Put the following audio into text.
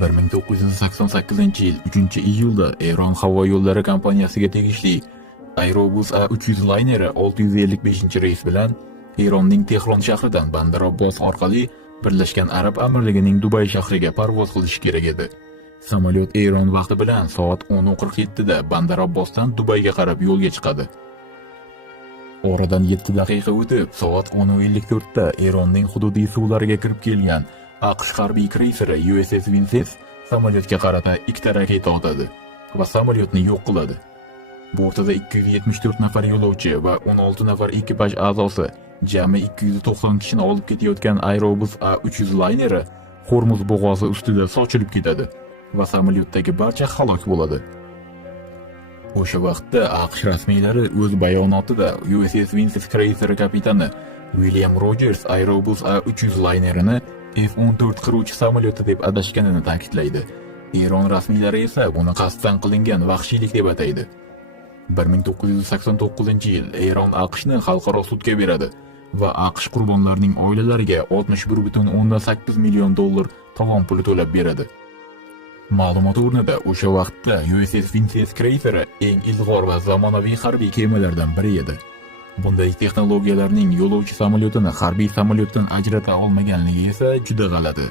1988-yil 3-iyulda Eron havo yo'llari kompaniyasiga tegishli Aerobus A300 layneri 655-reys bilan Eronning Tehron shahridan Bandar Abbos orqali Birlashgan Arab Amirligining Dubay shahriga parvoz qilishi kerak edi. Samolyot Eron vaqti bilan soat 10:47 da Bandar Abbosdan Dubayga qarab yo'lga chiqadi. Oradan 7 daqiqa o'tib, soat 10:54 da Eronning hududiy suvlariga kirib kelgan AQSh harbiy kreyseri USS Vincennes samolyotga qarata ikkita raketa otadi va samolyotni yo'q qiladi. Bortida 274 nafar yo'lovchi va 16 nafar ekipaj a'zosi, jami 290 kishini olib ketayotgan Aerobus A300 layneri Hormuz bo'g'ozi ustida sochilib ketadi va samolyotdagi barcha halok bo'ladi. O'sha vaqtda AQSh rasmiylari o'z bayonotida USS Vincennes kreyseri kapitani William Rogers Aerobus A300 laynerini F-14 qiruvchi samolyoti deb adashganini ta'kidlaydi. Eron rasmiylari esa buni qasddan qilingan vahshiylik deb ataydi. 1989-yil Eron AQShni xalqaro sudga beradi va AQSh qurbonlarning oilalariga $61.8 million tovon puli to'lab beradi. Ma'lumot o'rnida o'sha vaqtda USS Vincennes kreyseri eng ilg'or va zamonaviy harbiy kemalardan biri edi. Bunday texnologiyalarning yo'lovchi samolyotini harbiy samolyotdan ajrata olmaganligi esa juda g'alati.